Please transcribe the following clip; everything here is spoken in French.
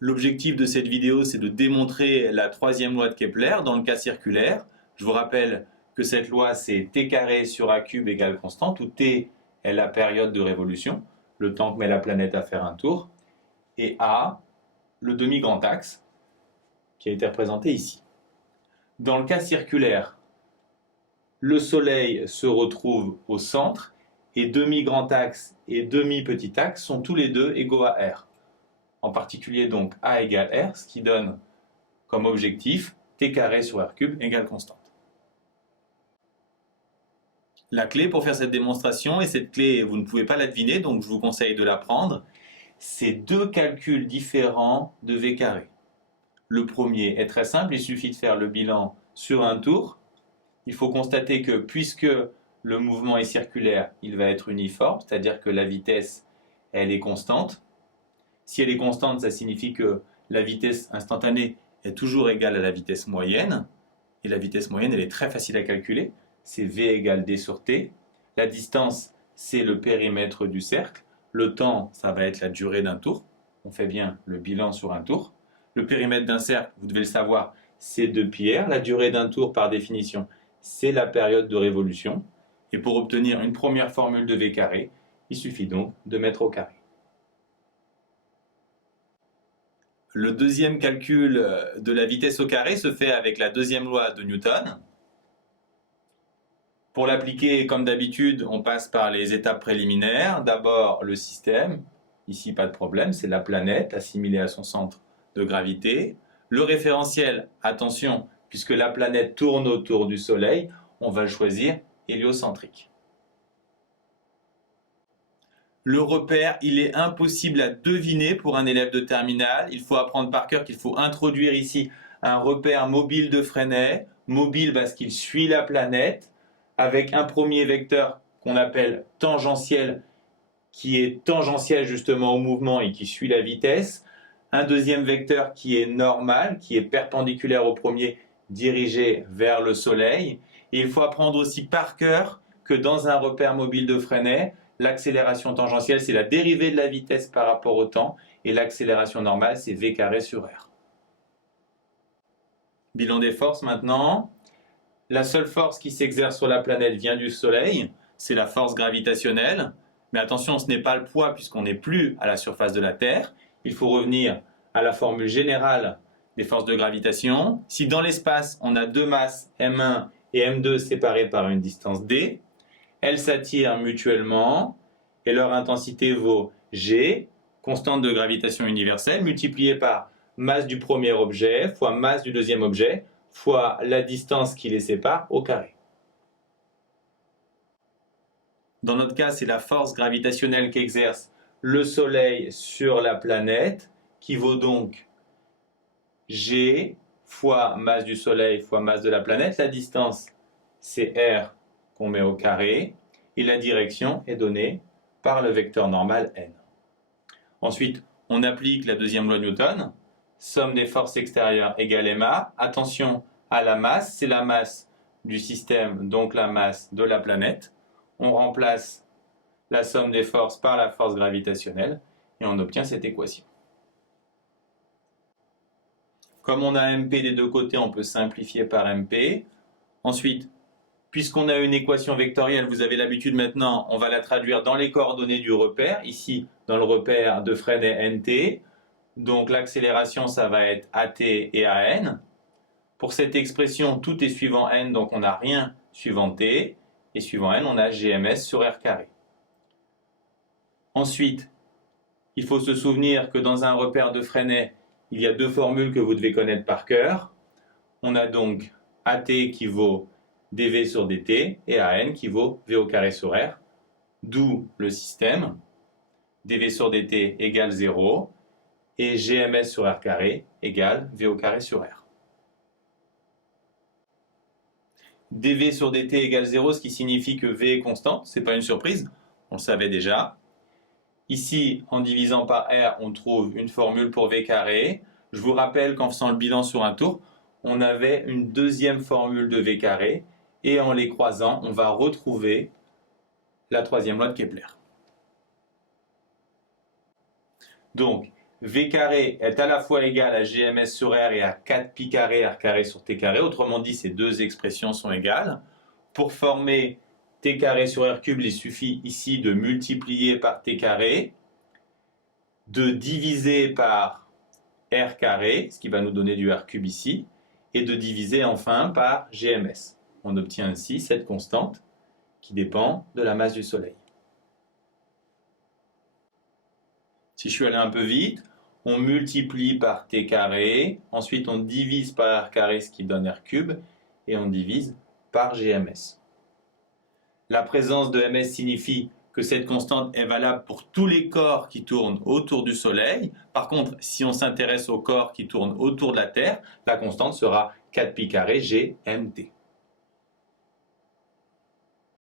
L'objectif de cette vidéo, c'est de démontrer la troisième loi de Kepler dans le cas circulaire. Je vous rappelle que cette loi, c'est t carré sur a cube égale constante, où t est la période de révolution, le temps que met la planète à faire un tour, et a, le demi-grand axe, qui a été représenté ici. Dans le cas circulaire, le Soleil se retrouve au centre, et demi-grand axe et demi-petit axe sont tous les deux égaux à R. En particulier donc A égale R, ce qui donne comme objectif t carré sur R cube égale constante. La clé pour faire cette démonstration, et cette clé vous ne pouvez pas la deviner, donc je vous conseille de la prendre, c'est deux calculs différents de V carré. Le premier est très simple, il suffit de faire le bilan sur un tour. Il faut constater que puisque le mouvement est circulaire, il va être uniforme, c'est-à-dire que la vitesse, elle est constante. Si elle est constante, ça signifie que la vitesse instantanée est toujours égale à la vitesse moyenne. Et la vitesse moyenne, elle est très facile à calculer. C'est V égale D sur T. La distance, c'est le périmètre du cercle. Le temps, ça va être la durée d'un tour. On fait bien le bilan sur un tour. Le périmètre d'un cercle, vous devez le savoir, c'est 2πr. La durée d'un tour, par définition, c'est la période de révolution. Et pour obtenir une première formule de V carré, il suffit donc de mettre au carré. Le deuxième calcul de la vitesse au carré se fait avec la deuxième loi de Newton. Pour l'appliquer, comme d'habitude, on passe par les étapes préliminaires. D'abord, le système. Ici, pas de problème, c'est la planète assimilée à son centre de gravité. Le référentiel, attention, puisque la planète tourne autour du Soleil, on va le choisir héliocentrique. Le repère, il est impossible à deviner pour un élève de terminale. Il faut apprendre par cœur qu'il faut introduire ici un repère mobile de Freinet. Mobile parce qu'il suit la planète, avec un premier vecteur qu'on appelle tangentiel, qui est tangentiel justement au mouvement et qui suit la vitesse. Un deuxième vecteur qui est normal, qui est perpendiculaire au premier, dirigé vers le Soleil. Et il faut apprendre aussi par cœur que dans un repère mobile de Freinet, l'accélération tangentielle, c'est la dérivée de la vitesse par rapport au temps, et l'accélération normale, c'est V carré sur R. Bilan des forces maintenant. La seule force qui s'exerce sur la planète vient du Soleil, c'est la force gravitationnelle. Mais attention, ce n'est pas le poids puisqu'on n'est plus à la surface de la Terre. Il faut revenir à la formule générale des forces de gravitation. Si dans l'espace, on a deux masses, M1 et M2 séparées par une distance d, elles s'attirent mutuellement et leur intensité vaut G, constante de gravitation universelle, multipliée par masse du premier objet fois masse du deuxième objet fois la distance qui les sépare au carré. Dans notre cas, c'est la force gravitationnelle qu'exerce le Soleil sur la planète, qui vaut donc G fois masse du Soleil fois masse de la planète. La distance, c'est R qu'on met au carré, et la direction est donnée par le vecteur normal n. Ensuite, on applique la deuxième loi de Newton. Somme des forces extérieures égale ma. Attention à la masse, c'est la masse du système, donc la masse de la planète. On remplace la somme des forces par la force gravitationnelle et on obtient cette équation. Comme on a MP des deux côtés, on peut simplifier par MP. Ensuite, puisqu'on a une équation vectorielle, vous avez l'habitude maintenant, on va la traduire dans les coordonnées du repère, ici dans le repère de Freinet NT. Donc l'accélération, ça va être AT et AN. Pour cette expression, tout est suivant n, donc on n'a rien suivant t. Et suivant n, on a GMS sur R carré. Ensuite, il faut se souvenir que dans un repère de Freinet, il y a deux formules que vous devez connaître par cœur. On a donc AT qui vaut dV sur dt et AN qui vaut V au carré sur R. D'où le système. dV sur dt égale 0. Et GMS sur R carré égale V au carré sur R. dV sur dt égale 0, ce qui signifie que V est constante, ce n'est pas une surprise, on le savait déjà. Ici, en divisant par R, on trouve une formule pour V carré. Je vous rappelle qu'en faisant le bilan sur un tour, on avait une deuxième formule de V carré, et en les croisant, on va retrouver la troisième loi de Kepler. Donc, V carré est à la fois égal à GMS sur R et à 4 pi carré R carré sur T carré. Autrement dit, ces deux expressions sont égales. Pour former T carré sur R cube, il suffit ici de multiplier par T carré, de diviser par R carré, ce qui va nous donner du R cube ici, et de diviser enfin par GMS. On obtient ainsi cette constante qui dépend de la masse du Soleil. Si je suis allé un peu vite, on multiplie par T carré, ensuite on divise par R carré, ce qui donne R cube, et on divise par GMS. La présence de MS signifie que cette constante est valable pour tous les corps qui tournent autour du Soleil. Par contre, si on s'intéresse aux corps qui tournent autour de la Terre, la constante sera 4 pi carré GMT.